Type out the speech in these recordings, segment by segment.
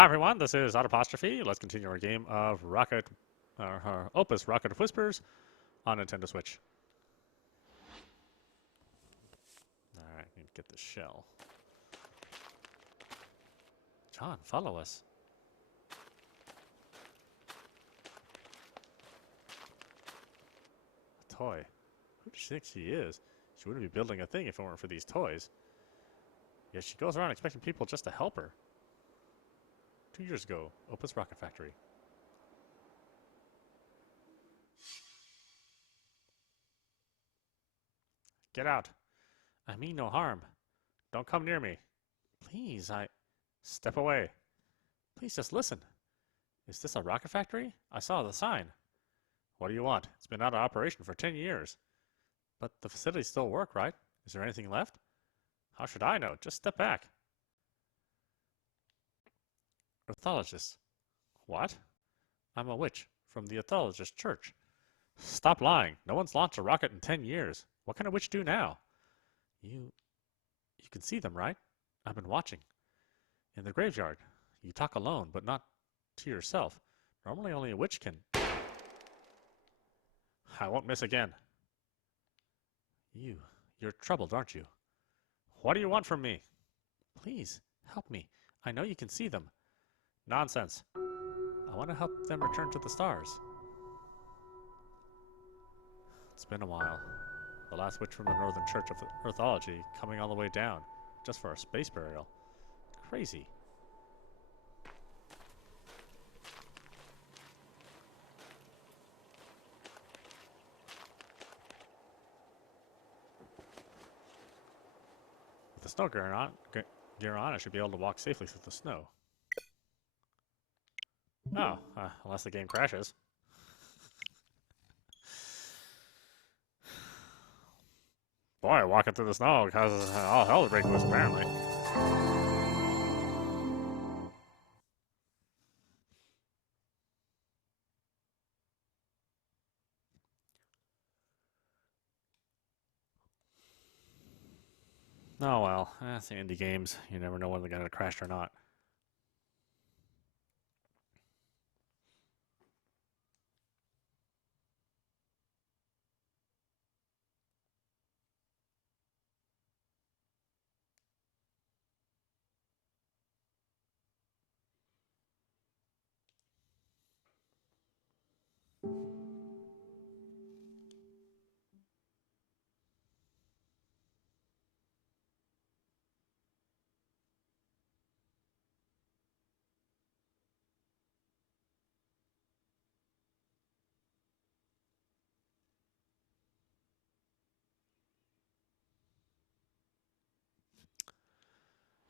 Hi everyone, this is audap. Let's continue our game of Opus Rocket of Whispers on Nintendo Switch. Alright, need to get the shell. John, follow us. A toy. Who does she think she is? She wouldn't be building a thing if it weren't for these toys. Yet she goes around expecting people just to help her. 2 years ago, Opus Rocket Factory. Get out. I mean no harm. Don't come near me. Please, Step away. Please just listen. Is this a rocket factory? I saw the sign. What do you want? It's been out of operation for 10 years. But the facilities still work, right? Is there anything left? How should I know? Just step back. Orthologist. What? I'm a witch from the Orthologist Church. Stop lying. No one's launched a rocket in 10 years. What can a witch do now? You can see them, right? I've been watching. In the graveyard. You talk alone, but not to yourself. Normally only a witch can. I won't miss again. You're troubled, aren't you? What do you want from me? Please, help me. I know you can see them. Nonsense. I want to help them return to the stars. It's been a while. The last witch from the Northern Church of Earthology coming all the way down, just for a space burial. Crazy. With the snow gear on, I should be able to walk safely through the snow. Oh, unless the game crashes. Boy, walking through the snow causes all hell to break loose, apparently. Oh well, that's the indie games. You never know when they're going to crash or not.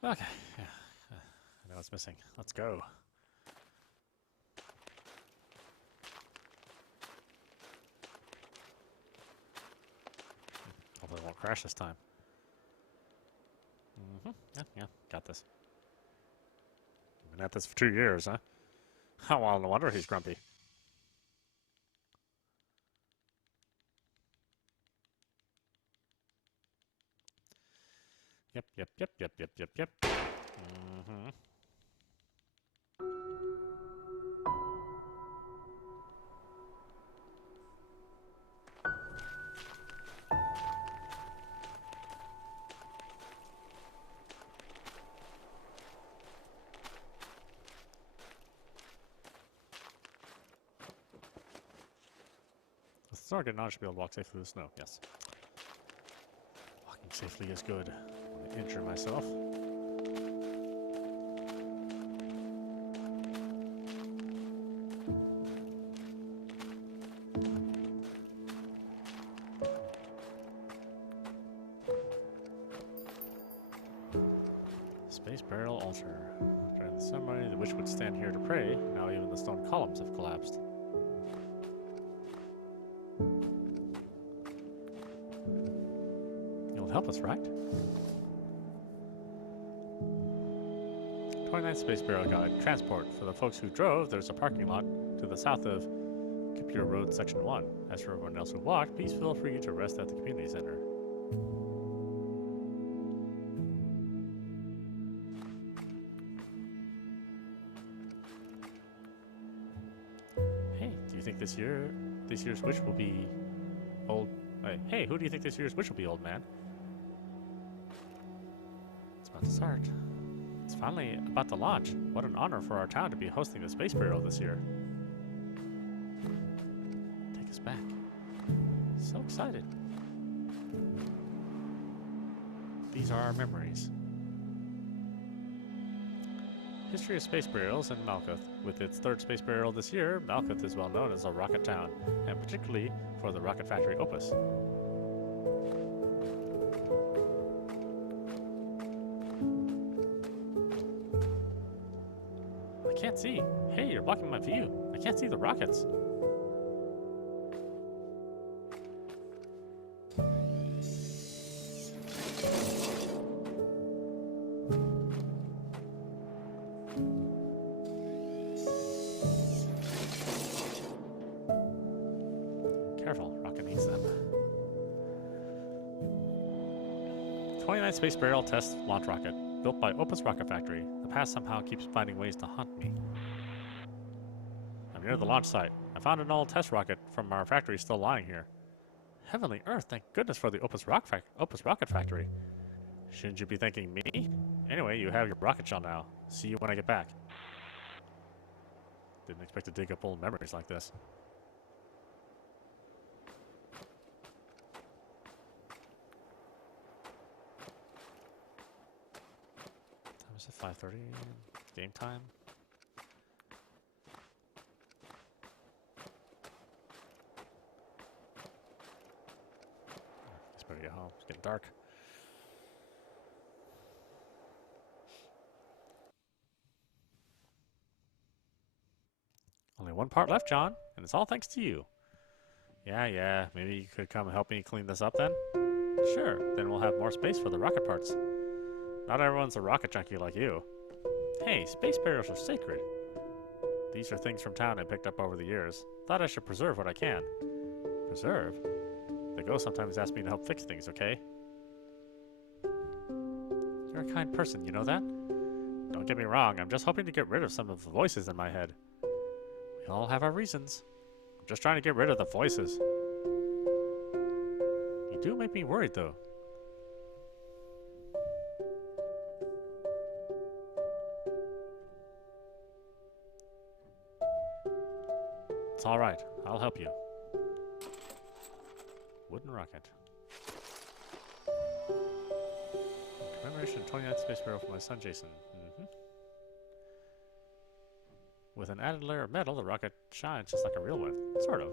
Okay, yeah. I know what's missing. Let's go. Hopefully it won't crash this time. Yeah, got this. Been at this for 2 years, huh? Oh, well, no wonder he's grumpy. Yep. The snow getting on should be able to walk safely through the snow, yes. Walking safely is good. I'm going to injure myself. Space burial altar. During the ceremony, the witch would stand here to pray. Now even the stone columns have collapsed. You'll help us, right? 29th Space Burial Guide. Transport. For the folks who drove, there's a parking lot to the south of Kipur Road, Section 1. As for everyone else who walked, please feel free to rest at the community center. think this year's witch will be old? Hey, who do you think this year's witch will be, old man? It's about to start. It's finally about to launch. What an honor for our town to be hosting the space burial this year. Take us back. So excited. These are our memories. History of space burials in Malkuth. With its third space burial this year, Malkuth is well known as a rocket town, and particularly for the rocket factory Opus. I can't see. Hey, you're blocking my view. I can't see the rockets. Careful, rocket needs them. 29th Space Burial Test Launch Rocket, built by Opus Rocket Factory. The past somehow keeps finding ways to haunt me. I'm near the launch site. I found an old test rocket from our factory still lying here. Heavenly Earth, thank goodness for the Opus Rocket Factory. Shouldn't you be thanking me? Anyway, you have your rocket shell now. See you when I get back. Didn't expect to dig up old memories like this. Is it 5:30? Game time? Guess better get home. It's getting dark. Only one part left, John, and it's all thanks to you. Yeah, maybe you could come and help me clean this up then? Sure, then we'll have more space for the rocket parts. Not everyone's a rocket junkie like you. Hey, space burials are sacred. These are things from town I picked up over the years. Thought I should preserve what I can. Preserve? The ghost sometimes asks me to help fix things, okay? You're a kind person, you know that? Don't get me wrong, I'm just hoping to get rid of some of the voices in my head. We all have our reasons. I'm just trying to get rid of the voices. You do make me worried, though. It's alright. I'll help you. Wooden rocket. Commemoration of 29th Space Burial for my son Jason. With an added layer of metal, the rocket shines just like a real one. Sort of.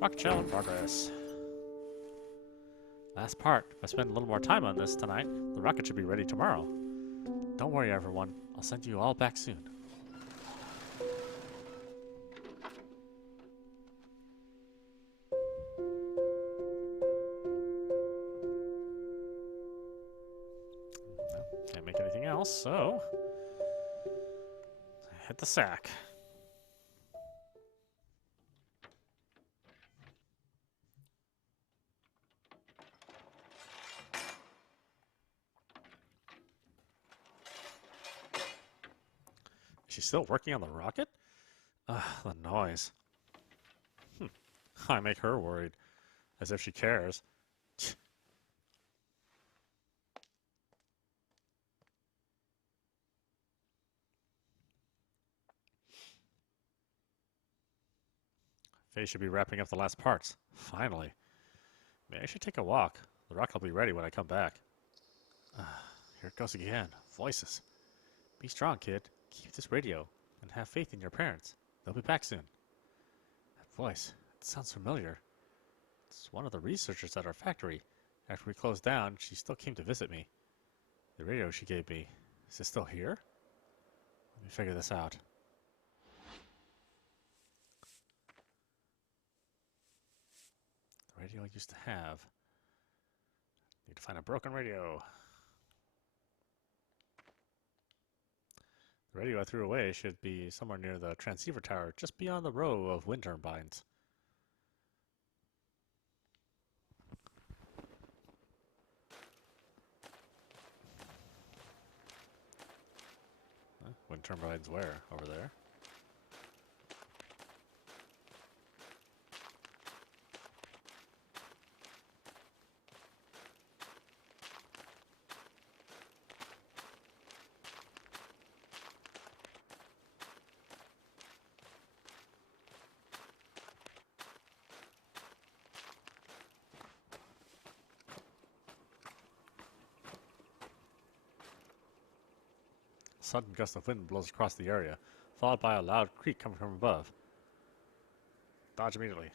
Rocket shell in progress. Last part. If I spend a little more time on this tonight, the rocket should be ready tomorrow. Don't worry, everyone. I'll send you all back soon. Can't make anything else, so hit the sack. Is she still working on the rocket? Ugh, the noise. I make her worried. As if she cares. Faye should be wrapping up the last parts. Finally. Maybe I should take a walk. The rocket will be ready when I come back. Here it goes again. Voices. Be strong, kid. Keep this radio. And have faith in your parents. They'll be back soon. That voice. It sounds familiar. It's one of the researchers at our factory. After we closed down, she still came to visit me. The radio she gave me. Is it still here? Let me figure this out. The radio I used to have. Need to find a broken radio. The radio I threw away should be somewhere near the transceiver tower, just beyond the row of wind turbines. turbines where? Over there? A sudden gust of wind blows across the area, followed by a loud creak coming from above. Dodge immediately.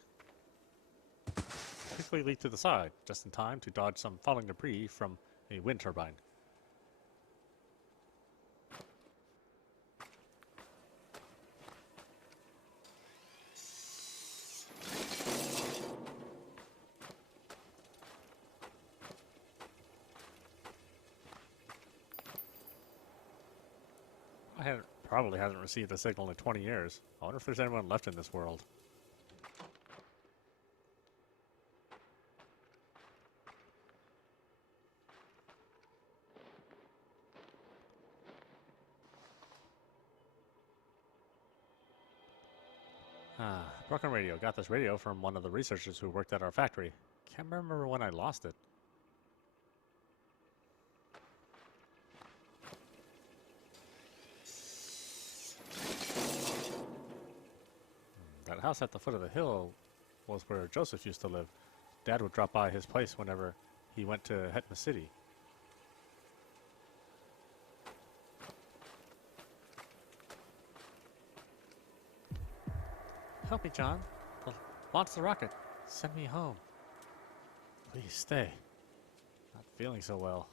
Quickly leap to the side, just in time to dodge some falling debris from a wind turbine. Probably hasn't received a signal in 20 years. I wonder if there's anyone left in this world. Broken radio. Got this radio from one of the researchers who worked at our factory. Can't remember when I lost it. That house at the foot of the hill was where Joseph used to live. Dad would drop by his place whenever he went to Hetma City. Help me, John. Launch the rocket. Send me home. Please stay. Not feeling so well.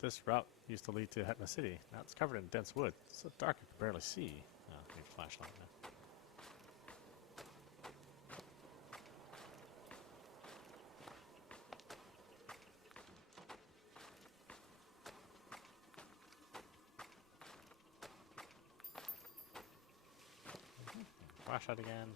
This route used to lead to Hetma City. Now it's covered in dense wood. It's so dark you can barely see. Oh, need a flashlight now. Flashlight again.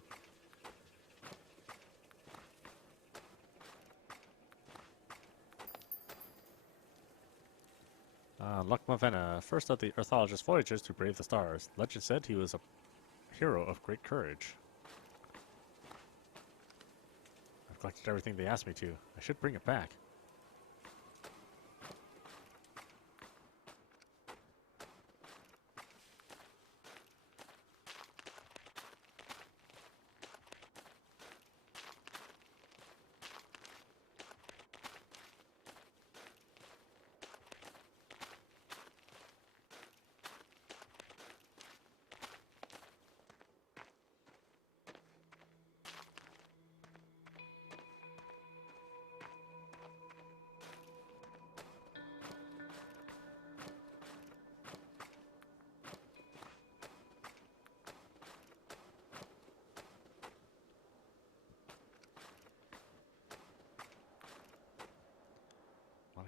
Lakmavena, first of the Earthologist voyagers to brave the stars. Legend said he was a hero of great courage. I've collected everything they asked me to. I should bring it back.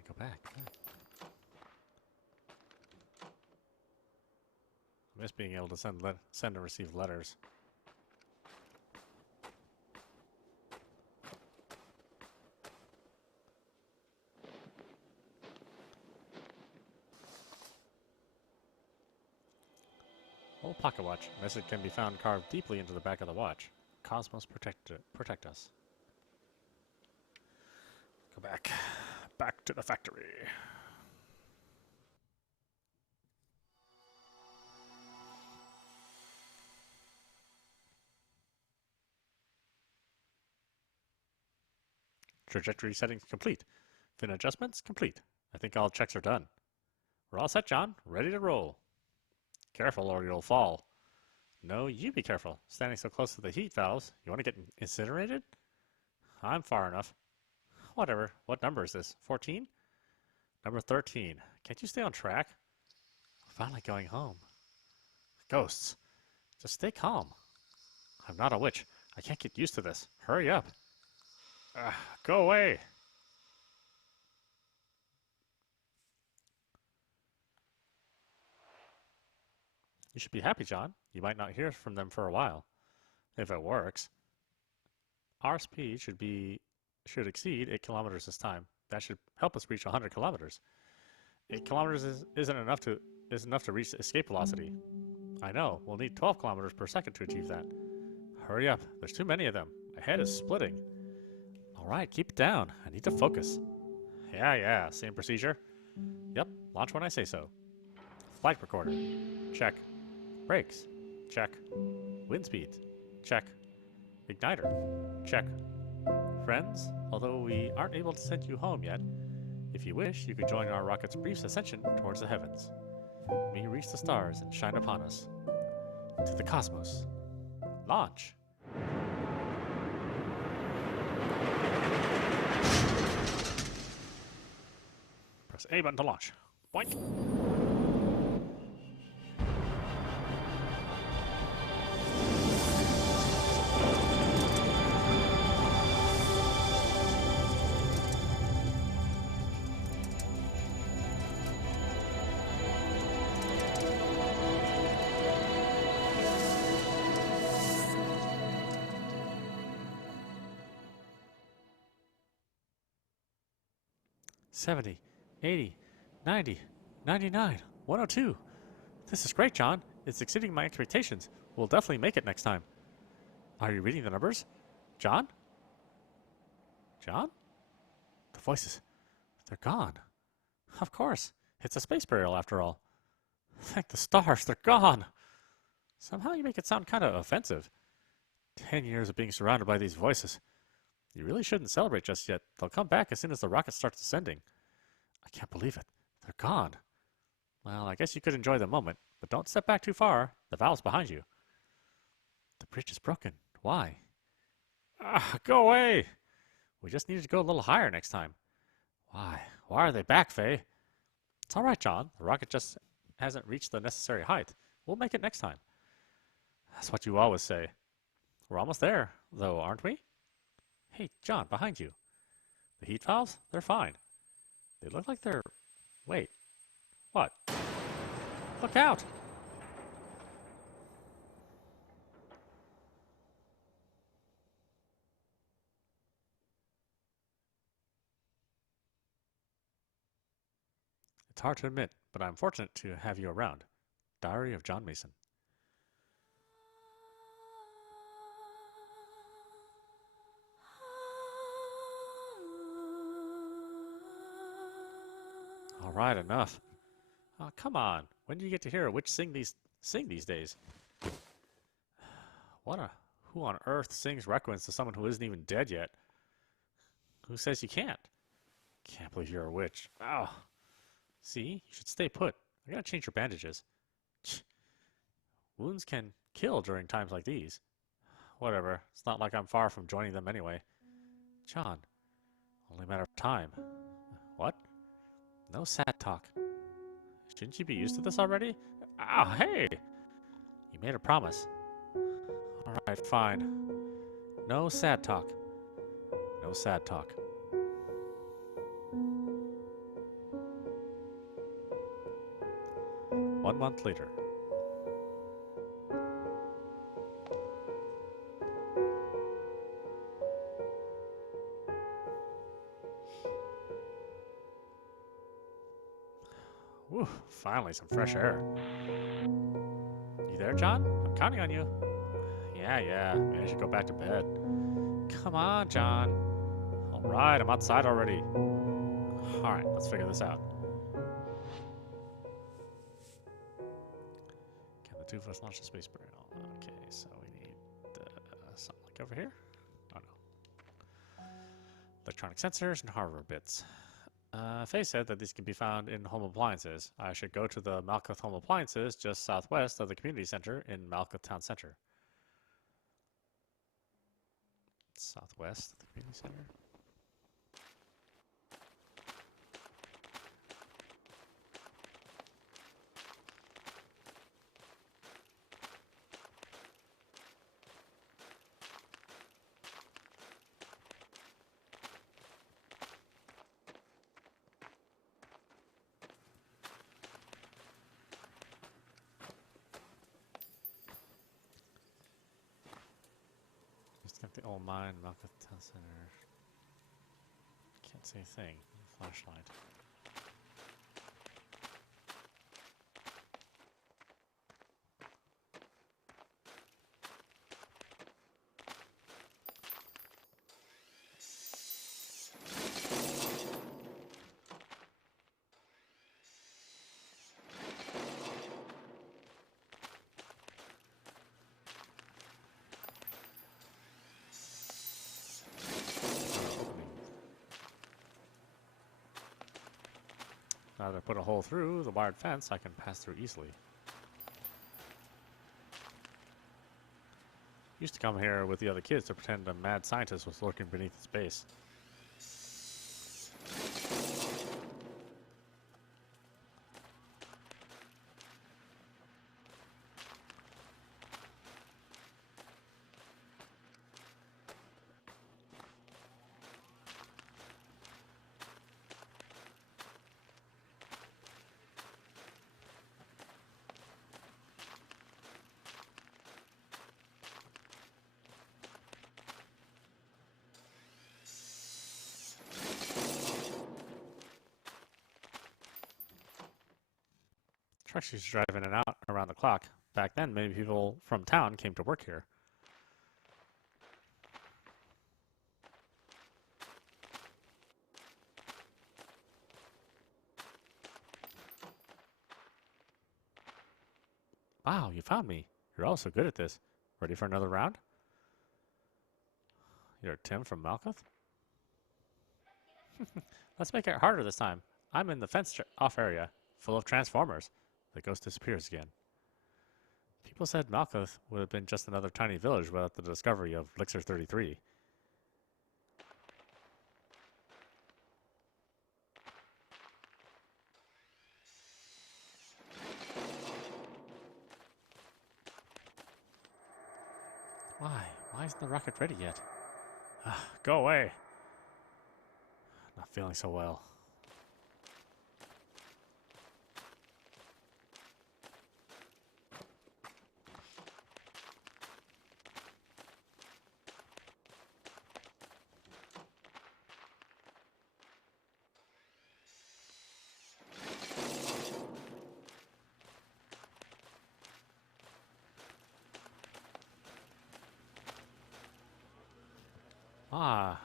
Go back. I miss being able to send and receive letters. Old pocket watch. Message can be found carved deeply into the back of the watch. Cosmos protect us. Go back. Back to the factory. Trajectory settings complete. Fin adjustments complete. I think all checks are done. We're all set, John. Ready to roll. Careful or you'll fall. No, you be careful. Standing so close to the heat valves. You want to get incinerated? I'm far enough. Whatever. What number is this? 14? Number 13. Can't you stay on track? Finally going home. Ghosts. Just stay calm. I'm not a witch. I can't get used to this. Hurry up. Go away. You should be happy, John. You might not hear from them for a while. If it works. Our speed should exceed 8 kilometers this time. That should help us reach 100 kilometers. 8 kilometers isn't enough to reach escape velocity. I know. We'll need 12 kilometers per second to achieve that. Hurry up. There's too many of them. My head is splitting. All right, keep it down. I need to focus. Yeah. Same procedure. Yep. Launch when I say so. Flight recorder. Check. Brakes. Check. Wind speed. Check. Igniter. Check. Friends, although we aren't able to send you home yet, if you wish, you could join our rocket's brief ascension towards the heavens. May you reach the stars and shine upon us. To the cosmos. Launch! Press A button to launch. Boink! $70, $80, $90, $99, $102. This is great, John. It's exceeding my expectations. We'll definitely make it next time. Are you reading the numbers? John? John? The voices. They're gone. Of course. It's a space burial after all. Thank the stars, they're gone. Somehow you make it sound kind of offensive. 10 years of being surrounded by these voices. You really shouldn't celebrate just yet. They'll come back as soon as the rocket starts descending. I can't believe it. They're gone. Well, I guess you could enjoy the moment, but don't step back too far. The valve's behind you. The bridge is broken. Why? Go away! We just needed to go a little higher next time. Why? Why are they back, Faye? It's all right, John. The rocket just hasn't reached the necessary height. We'll make it next time. That's what you always say. We're almost there, though, aren't we? Hey, John, behind you. The heat valves? They're fine. They look like they're... Wait. What? Look out! It's hard to admit, but I'm fortunate to have you around. Diary of John Mason. All right, enough. Oh, come on. When do you get to hear a witch sing these days? Who on earth sings requiems to someone who isn't even dead yet? Who says you can't? Can't believe you're a witch. Oh. See, you should stay put. I gotta change your bandages. Wounds can kill during times like these. Whatever. It's not like I'm far from joining them anyway. John. Only a matter of time. What? No sad talk. Shouldn't you be used to this already? Oh, hey! You made a promise. Alright, fine. No sad talk. No sad talk. One month later. Whew, finally some fresh air. You there, John? I'm counting on you. Yeah. Maybe I should go back to bed. Come on, John. Alright, I'm outside already. Alright, let's figure this out. Can the two of us launch the space burial? Okay, so we need something like over here? Oh no. Electronic sensors and hardware bits. Faye said that these can be found in home appliances. I should go to the Malkuth Home Appliances just southwest of the community center in Malkuth Town Center. Southwest of the community center? old mine, Malkuth Town Center. Can't say a thing. Flashlight. Now that I put a hole through the wired fence, I can pass through easily. Used to come here with the other kids to pretend a mad scientist was lurking beneath its base. Trucks used to drive in and out around the clock. Back then, many people from town came to work here. Wow, you found me. You're all so good at this. Ready for another round? You're Tim from Malkuth? Let's make it harder this time. I'm in the fenced-off area, full of transformers. The ghost disappears again. People said Malkuth would have been just another tiny village without the discovery of Elixir 33. Why? Why isn't the rocket ready yet? Go away. Not feeling so well.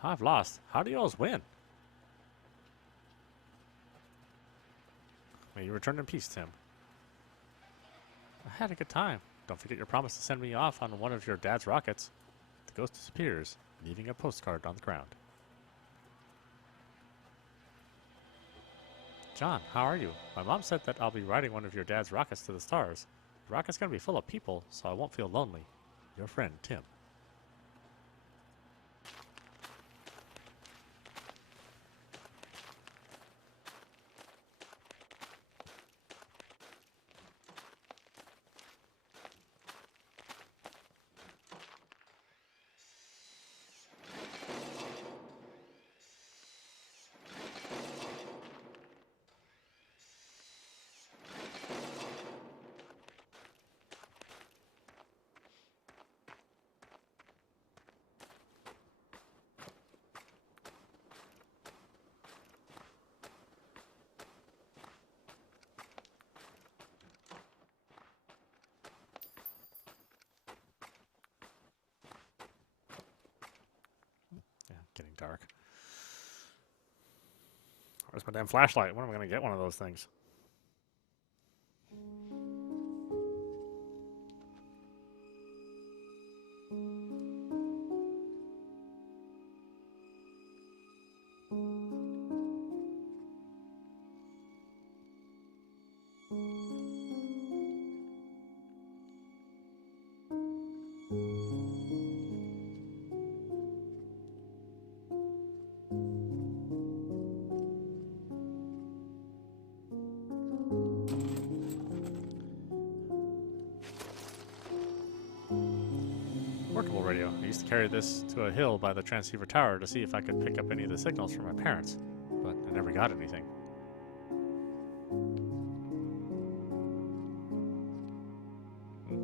I've lost. How do you alls win? May you return in peace, Tim. I had a good time. Don't forget your promise to send me off on one of your dad's rockets. The ghost disappears, leaving a postcard on the ground. John, how are you? My mom said that I'll be riding one of your dad's rockets to the stars. The rocket's going to be full of people, so I won't feel lonely. Your friend, Tim. Getting dark. Where's my damn flashlight? When am I going to get one of those things? Workable radio. I used to carry this to a hill by the transceiver tower to see if I could pick up any of the signals from my parents, but I never got anything.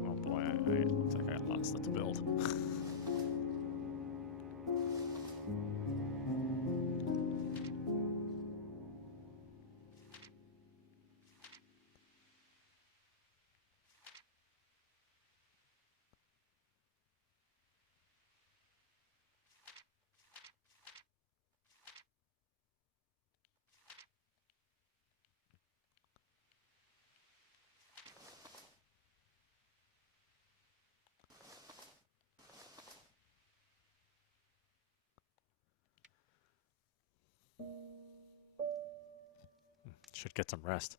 Oh boy, it looks like I lost it to build. Should get some rest.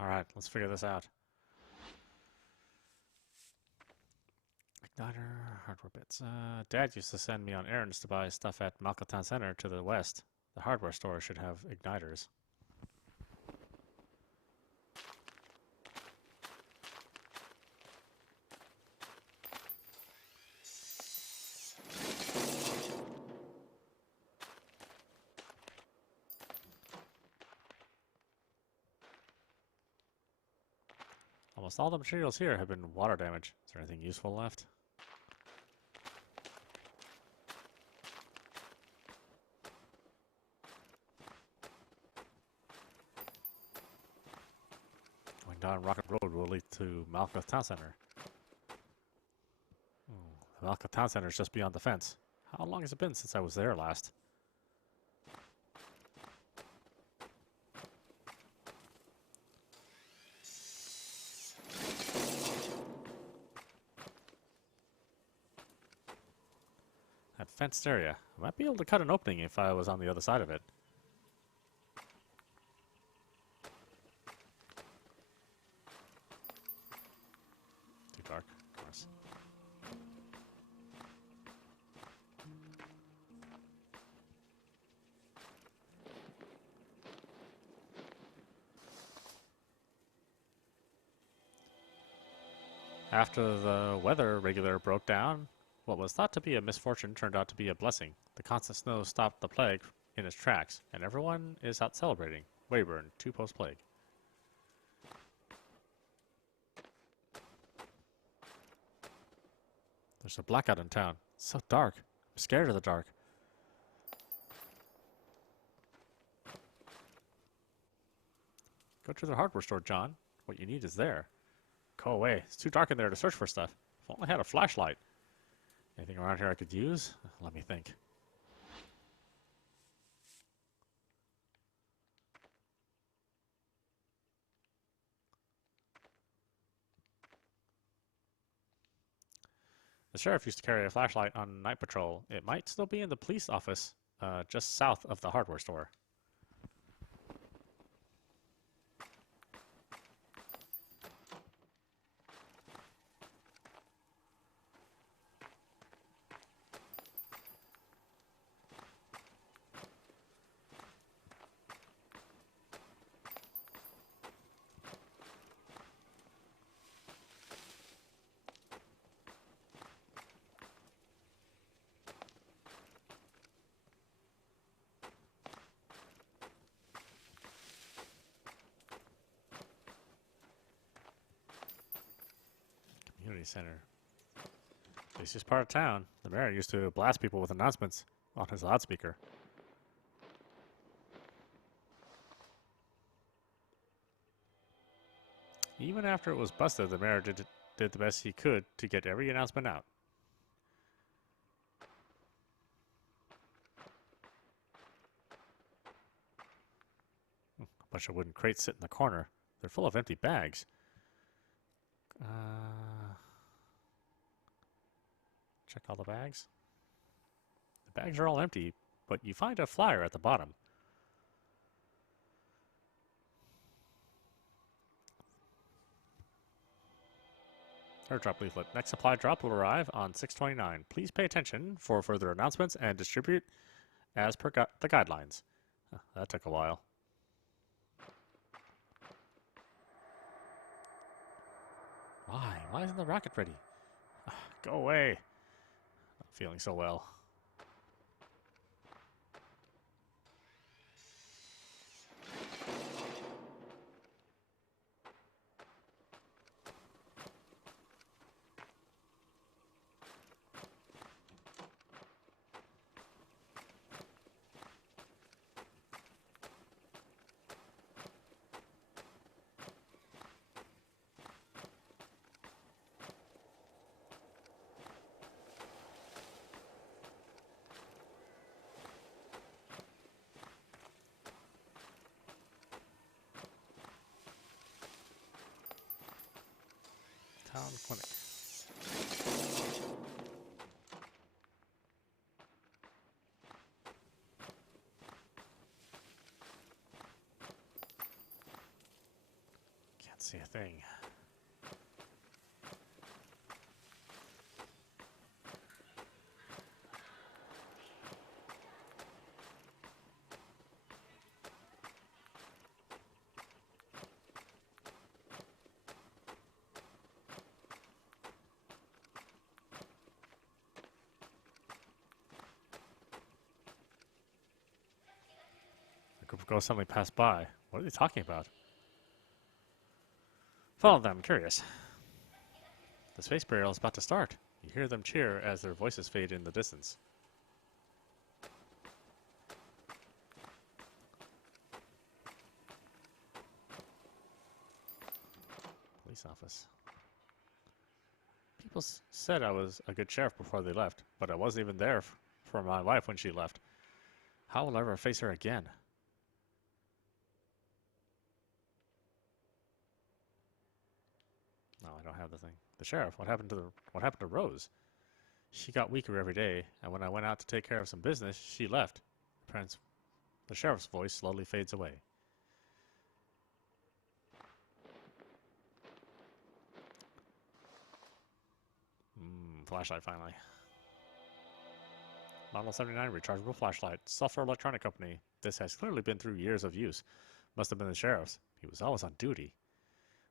Alright, let's figure this out. Igniter, hardware bits. Dad used to send me on errands to buy stuff at Malkatown Center to the west. The hardware store should have igniters. Almost all the materials here have been water damage. Is there anything useful left? Going down Rocket Road will lead to Malka Town Center. The Malka Town Center is just beyond the fence. How long has it been since I was there last? That fenced area. I might be able to cut an opening if I was on the other side of it. Too dark, of course. After the weather regulator broke down, what was thought to be a misfortune turned out to be a blessing. The constant snow stopped the plague in its tracks, and everyone is out celebrating. Weyburn, 2 post-plague. There's a blackout in town. It's so dark. I'm scared of the dark. Go to the hardware store, John. What you need is there. Go away. It's too dark in there to search for stuff. If only I had a flashlight. Anything around here I could use? Let me think. The sheriff used to carry a flashlight on night patrol. It might still be in the police office just south of the hardware store. Community center. This is part of town. The mayor used to blast people with announcements on his loudspeaker. Even after it was busted, the mayor did the best he could to get every announcement out. A bunch of wooden crates sit in the corner. They're full of empty bags. Check all the bags. The bags are all empty, but you find a flyer at the bottom. Airdrop leaflet. Next supply drop will arrive on 6/29. Please pay attention for further announcements and distribute as per the guidelines. That took a while. Why? Why isn't the rocket ready? Go away. Not feeling so well. Town clinic. Can't see a thing. A group of ghosts suddenly passed by. What are they talking about? Follow them, I'm curious. The space burial is about to start. You hear them cheer as their voices fade in the distance. Police office. People said I was a good sheriff before they left, but I wasn't even there for my wife when she left. How will I ever face her again? No, I don't have the thing. The sheriff. What happened to Rose? She got weaker every day, and when I went out to take care of some business, she left. The sheriff's voice slowly fades away. Flashlight finally. Model 79 rechargeable flashlight. Sulfur Electronic Company. This has clearly been through years of use. Must have been the sheriff's. He was always on duty.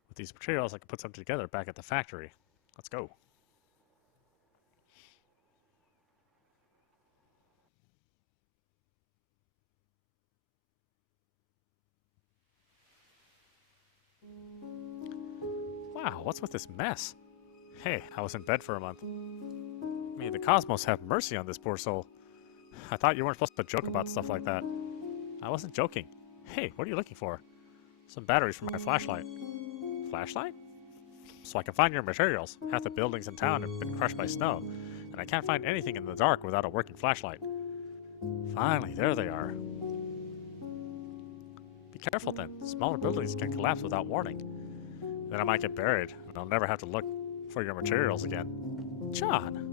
With these materials, I can put something together back at the factory. Let's go. Wow, what's with this mess? Hey, I was in bed for a month. May the cosmos have mercy on this poor soul. I thought you weren't supposed to joke about stuff like that. I wasn't joking. Hey, what are you looking for? Some batteries for my flashlight. Flashlight? So I can find your materials. Half the buildings in town have been crushed by snow, and I can't find anything in the dark without a working flashlight. Finally, there they are. Be careful then. Smaller buildings can collapse without warning. Then I might get buried, and I'll never have to look for your materials again. John!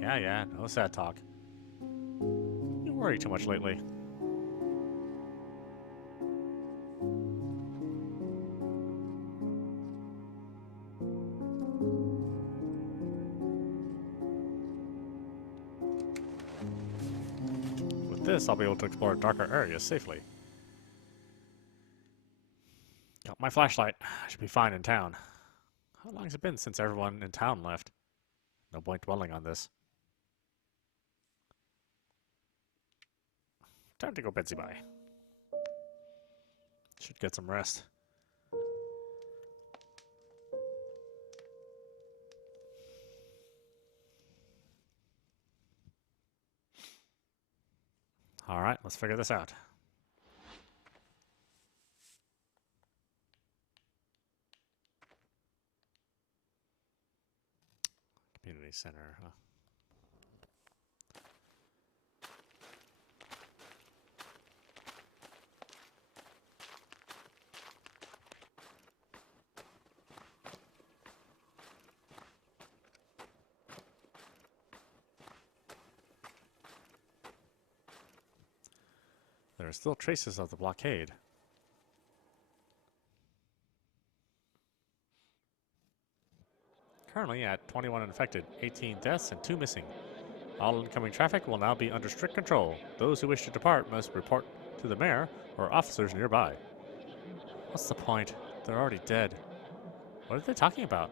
Yeah, no sad talk. You worry too much lately. With this, I'll be able to explore darker areas safely. Got my flashlight. I should be fine in town. How long has it been since everyone in town left? No point dwelling on this. Time to go Betsy bye. Should get some rest. Alright, let's figure this out. Community center, huh? There are still traces of the blockade. Currently at 21 infected, 18 deaths, and 2 missing. All incoming traffic will now be under strict control. Those who wish to depart must report to the mayor or officers nearby. What's the point? They're already dead. What are they talking about?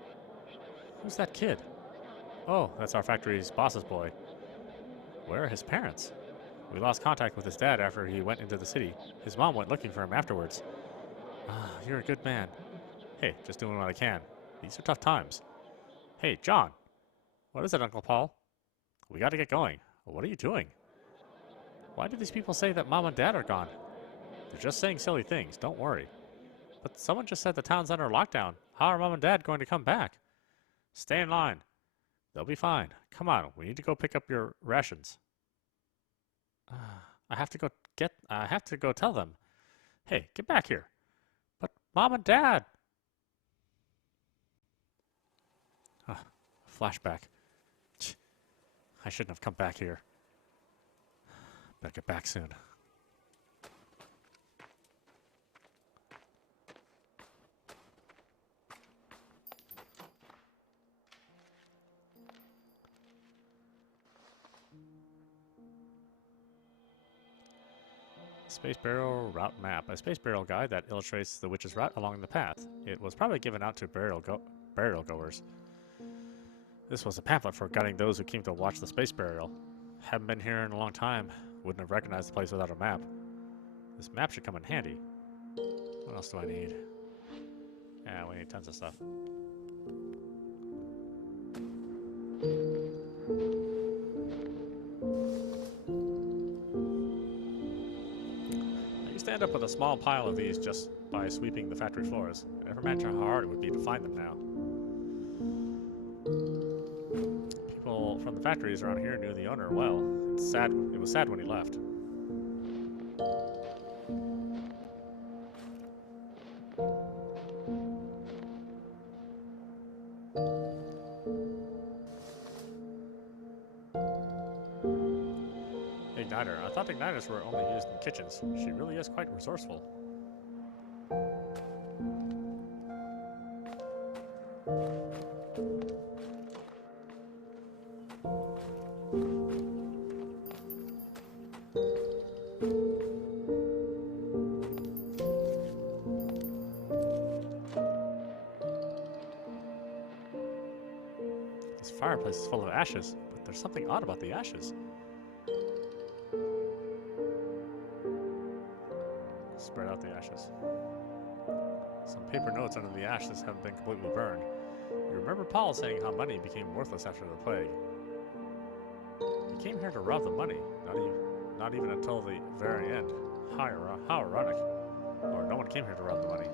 Who's that kid? Oh, that's our factory's boss's boy. Where are his parents? We lost contact with his dad after he went into the city. His mom went looking for him afterwards. Ah, you're a good man. Hey, just doing what I can. These are tough times. Hey, John. What is it, Uncle Paul? We gotta get going. What are you doing? Why do these people say that Mom and Dad are gone? They're just saying silly things. Don't worry. But someone just said the town's under lockdown. How are Mom and Dad going to come back? Stay in line. They'll be fine. Come on, we need to go pick up your rations. I have to go tell them. Hey, get back here. But Mom and Dad. Flashback. I shouldn't have come back here. Better get back soon. Space Burial Route Map. A space burial guide that illustrates the witch's route along the path. It was probably given out to burial goers. This was a pamphlet for guiding those who came to watch the space burial. Haven't been here in a long time. Wouldn't have recognized the place without a map. This map should come in handy. What else do I need? Yeah, we need tons of stuff. I used to end up with a small pile of these just by sweeping the factory floors. I never imagined how hard it would be to find them now. People from the factories around here knew the owner well. It's sad. It was sad when he left. Igniter. I thought igniters were only used in kitchens. She really is quite resourceful. This fireplace is full of ashes, but there's something odd about the ashes. Spread out the ashes. Some paper notes under the ashes haven't been completely burned. You remember Paul saying how money became worthless after the plague. He came here to rob the money, not even until the very end. How ironic. Or no one came here to rob the money.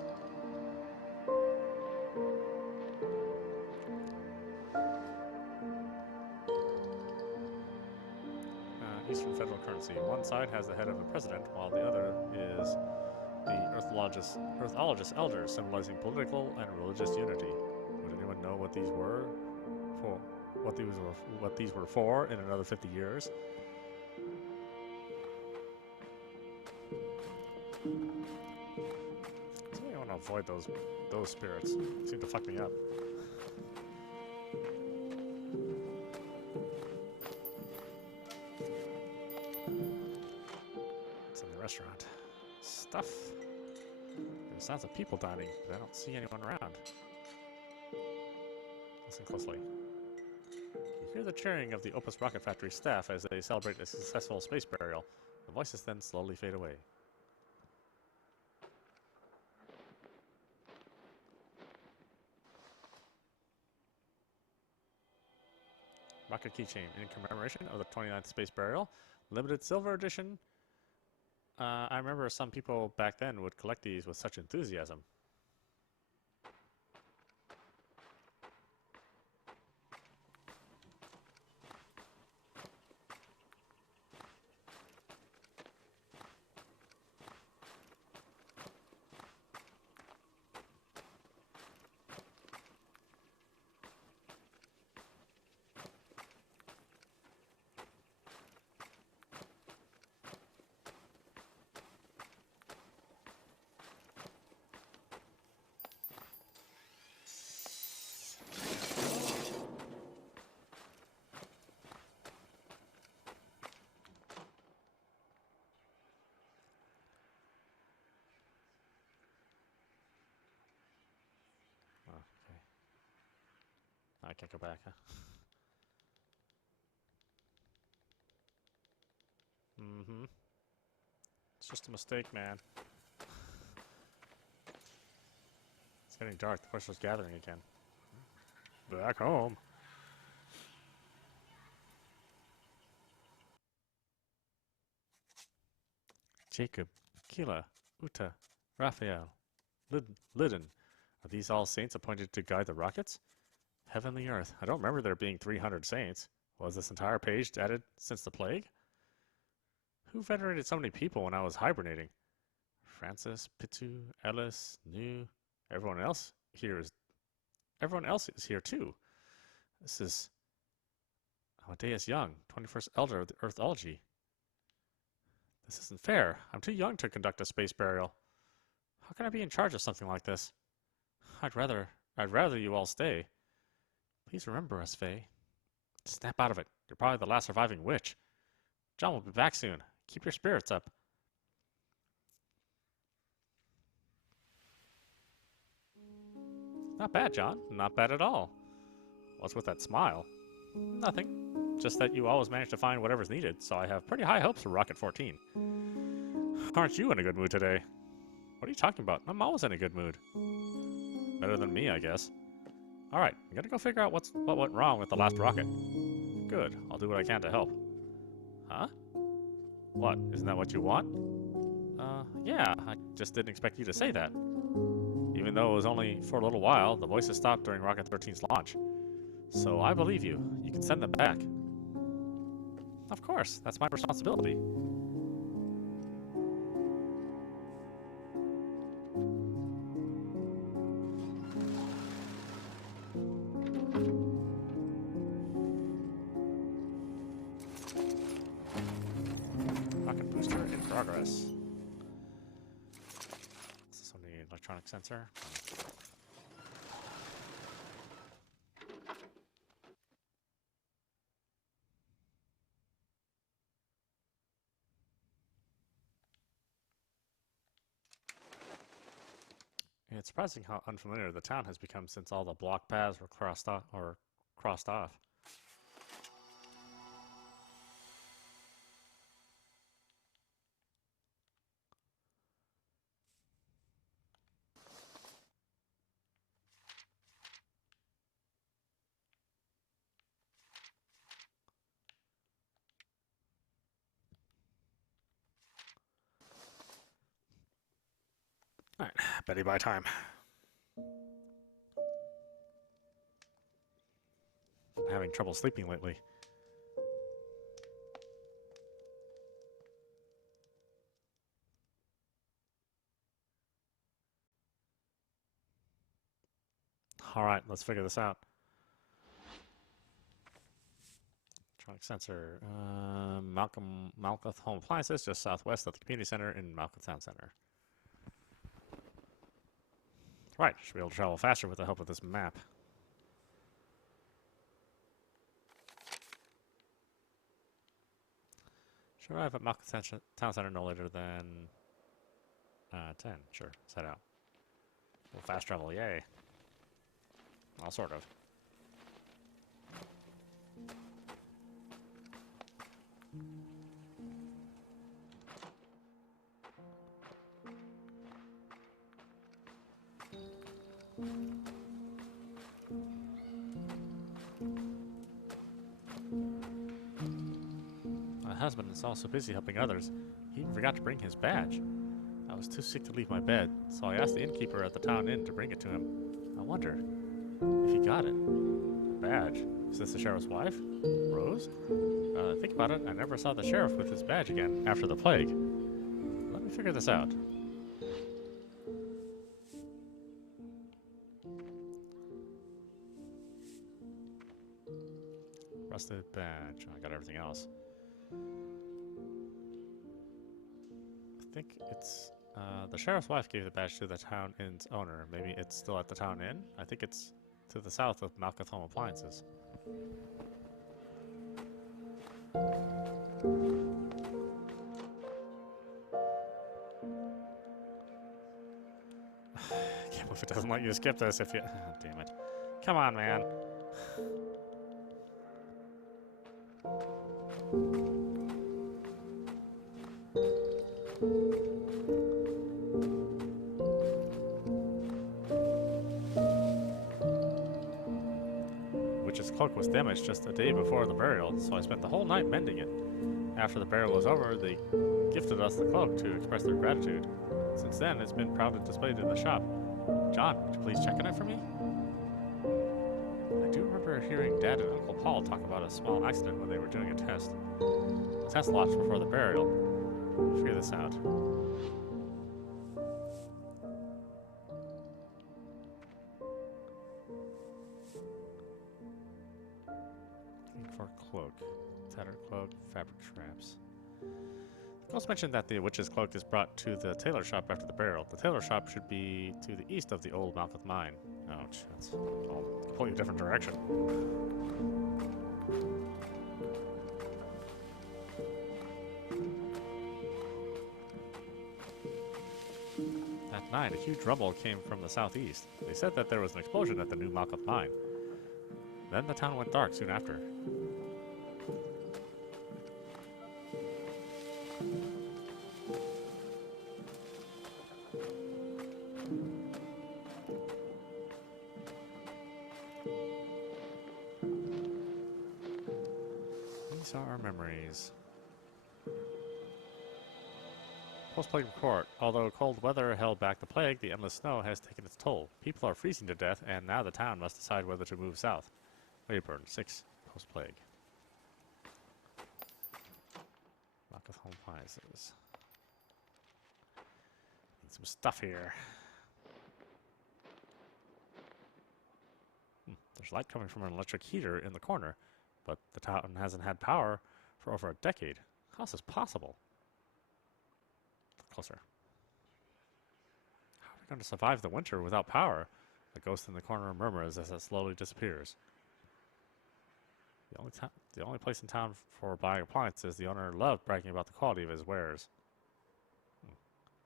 Eastern federal currency. One side has the head of a president, while the other is the earthologist elders, symbolizing political and religious unity. Would anyone know what these were for? What these were for in another 50 years? I want to avoid those spirits. They seem to fuck me up. It's in the restaurant. Stuff. There's sounds of people dining, but I don't see anyone around. Listen closely. You hear the cheering of the Opus rocket factory staff as they celebrate a successful space burial. The voices then slowly fade away. Rocket keychain in commemoration of the 29th space burial. Limited silver edition. I remember some people back then would collect these with such enthusiasm. I can't go back, huh? Mm-hmm. It's just a mistake, man. It's getting dark. The question's gathering again. Back home. Jacob, Kila, Uta, Raphael, Lydon. Are these all saints appointed to guide the rockets? Heavenly earth. I don't remember there being 300 saints. Was this entire page added since the plague? Who venerated so many people when I was hibernating? Francis, Pitu, Ellis, Nu. Everyone else is here too. This is Amadeus Young, 21st Elder of the Earthology. This isn't fair. I'm too young to conduct a space burial. How can I be in charge of something like this? I'd rather you all stay. Please remember us, Faye. Snap out of it. You're probably the last surviving witch. John will be back soon. Keep your spirits up. Not bad, John. Not bad at all. What's with that smile? Nothing. Just that you always manage to find whatever's needed, so I have pretty high hopes for Rocket 14. Aren't you in a good mood today? What are you talking about? I'm always in a good mood. Better than me, I guess. Alright, I'm gonna go figure out what went wrong with the last rocket. Good. I'll do what I can to help. Huh? What? Isn't that what you want? Yeah. I just didn't expect you to say that. Even though it was only for a little while, the voices stopped during Rocket 13's launch. So I believe you. You can send them back. Of course. That's my responsibility. Rocket booster in progress. Is this on the electronic sensor? It's surprising how unfamiliar the town has become since all the block paths were crossed off. Alright, Betty by time. I'm having trouble sleeping lately. Alright, let's figure this out. Electronic sensor. Malkuth Home Appliances, just southwest of the community center in Malkuth Town Center. Right, should be able to travel faster with the help of this map. Should arrive at Malkuth Town Center no later than 10. Sure, let's head out. Well, fast travel, yay. Well, sort of. My husband is also busy helping others. He even forgot to bring his badge. I was too sick to leave my bed, so I asked the innkeeper at the town inn to bring it to him. I wonder if he got it. A badge? Is this the sheriff's wife? Rose? Think about it, I never saw the sheriff with his badge again after the plague. Let me figure this out. Rusted badge. I got everything else. I think it's the sheriff's wife gave the badge to the town inn's owner. Maybe it's still at the town inn? I think it's to the south of Malkuth Home Appliances. Can't believe it doesn't let you skip this if you... Oh, damn it. Come on, man. Witch's cloak was damaged just a day before the burial, so I spent the whole night mending it. After the burial was over, they gifted us the cloak to express their gratitude. Since then, it's been proudly displayed in the shop. John, would you please check on it for me? I do remember hearing Dad and Uncle Paul talk about a small accident when they were doing a test. The test launched before the burial. Figure this out. Looking for a cloak. Tattered cloak, fabric scraps. The ghost mentioned that the witch's cloak is brought to the tailor shop after the burial. The tailor shop should be to the east of the old Malkuth mine. Ouch, that's a completely different direction. That night, a huge rumble came from the southeast. They said that there was an explosion at the new Malkuth mine. Then the town went dark soon after. These are our memories. Post-plague report. Although cold weather held back the plague, the endless snow has taken its toll. People are freezing to death, and now the town must decide whether to move south. Wayburn 6. Post-plague. Malkuth home appliances. Need some stuff here. There's light coming from an electric heater in the corner, but the town hasn't had power for over a decade. How is this possible? Closer. How are we going to survive the winter without power? The ghost in the corner murmurs as it slowly disappears. The only place in town for buying appliances, the owner loved bragging about the quality of his wares.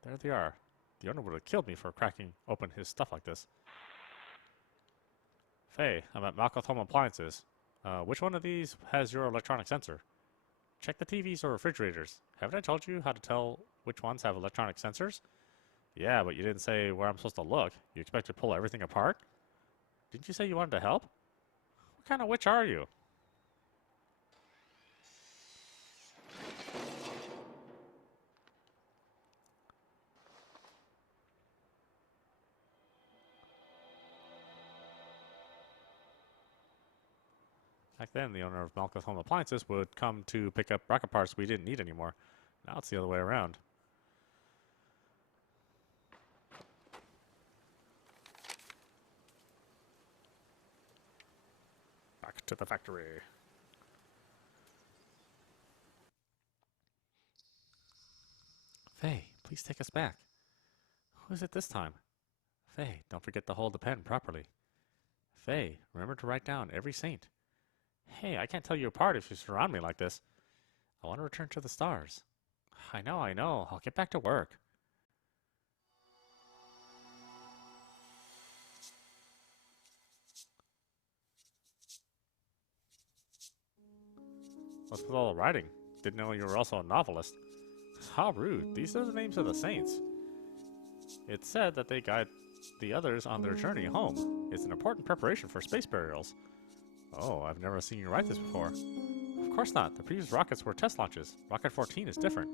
There they are. The owner would have killed me for cracking open his stuff like this. Faye, I'm at Malkuth Home Appliances. Which one of these has your electronic sensor? Check the TVs or refrigerators. Haven't I told you how to tell which ones have electronic sensors? Yeah, but you didn't say where I'm supposed to look. You expect to pull everything apart? Didn't you say you wanted to help? What kind of witch are you? Back then, the owner of Malkuth Home Appliances would come to pick up rocket parts we didn't need anymore. Now it's the other way around. Back to the factory. Faye, please take us back. Who is it this time? Faye, don't forget to hold the pen properly. Faye, remember to write down every saint. Hey, I can't tell you apart if you surround me like this. I want to return to the stars. I know. I'll get back to work. What's with all the writing? Didn't know you were also a novelist. How rude. These are the names of the saints. It's said that they guide the others on their journey home. It's an important preparation for space burials. Oh, I've never seen you write this before. Of course not. The previous rockets were test launches. Rocket 14 is different.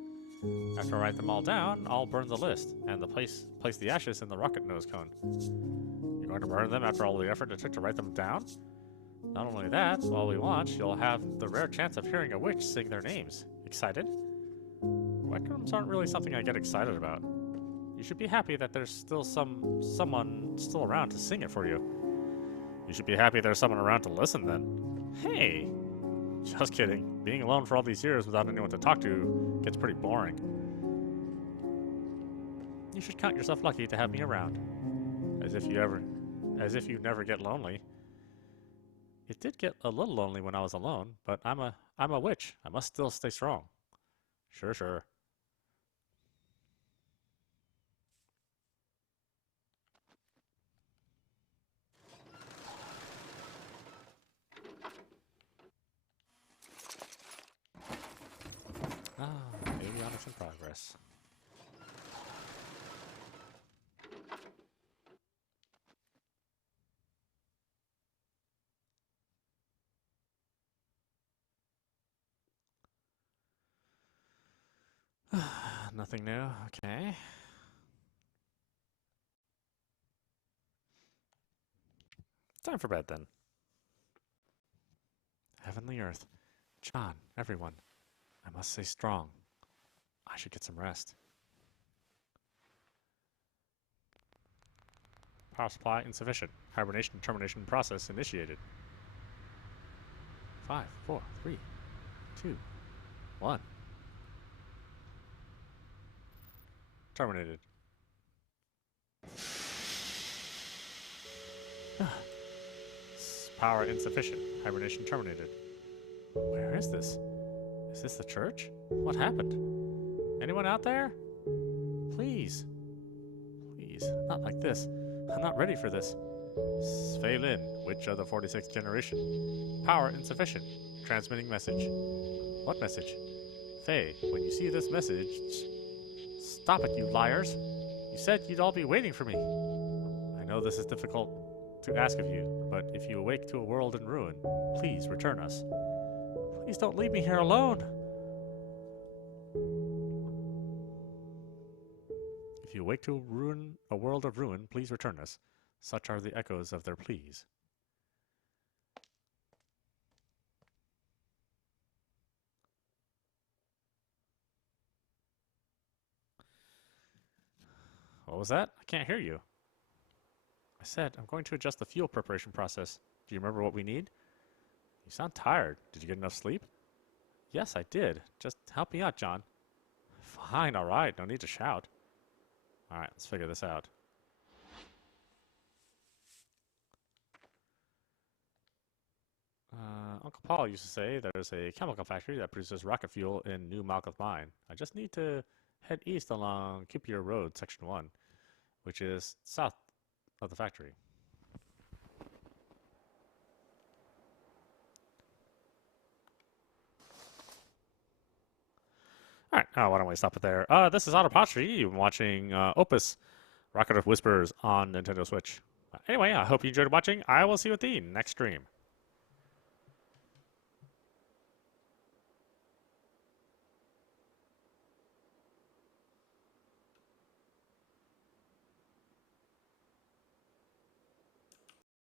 After I write them all down, I'll burn the list, and place the ashes in the rocket nose cone. You're going to burn them after all the effort it took to write them down? Not only that, while we launch, you'll have the rare chance of hearing a witch sing their names. Excited? Wickrams aren't really something I get excited about. You should be happy that there's still someone still around to sing it for you. You should be happy there's someone around to listen then. Hey! Just kidding. Being alone for all these years without anyone to talk to gets pretty boring. You should count yourself lucky to have me around. As if you never get lonely. It did get a little lonely when I was alone, but I'm a witch. I must still stay strong. Sure. Avionics in progress. Nothing new. Okay. Time for bed then. Heavenly Earth. John, everyone. I must stay strong. I should get some rest. Power supply insufficient. Hibernation termination process initiated. 5, 4, 3, 2, 1. Terminated. Power insufficient. Hibernation terminated. Where is this? Is this the church? What happened? Anyone out there? Please. Please, not like this. I'm not ready for this. Fei Lin, Witch of the 46th generation. Power insufficient. Transmitting message. What message? Fei, when you see this message... Stop it, you liars! You said you'd all be waiting for me. I know this is difficult to ask of you, but if you awake to a world in ruin, please return us. Please don't leave me here alone. If you awake to a world of ruin, please return us. Such are the echoes of their pleas. What was that? I can't hear you. I said, I'm going to adjust the fuel preparation process. Do you remember what we need? You sound tired. Did you get enough sleep? Yes, I did. Just help me out, John. Fine, alright. No need to shout. Alright, let's figure this out. Uncle Paul used to say there's a chemical factory that produces rocket fuel in New Malkuth Mine. I just need to head east along Kipir Road, Section 1, which is south of the factory. Alright, why don't we stop it there? This is audap. You've been watching Opus, Rocket of Whispers on Nintendo Switch. Anyway, I hope you enjoyed watching. I will see you at the next stream.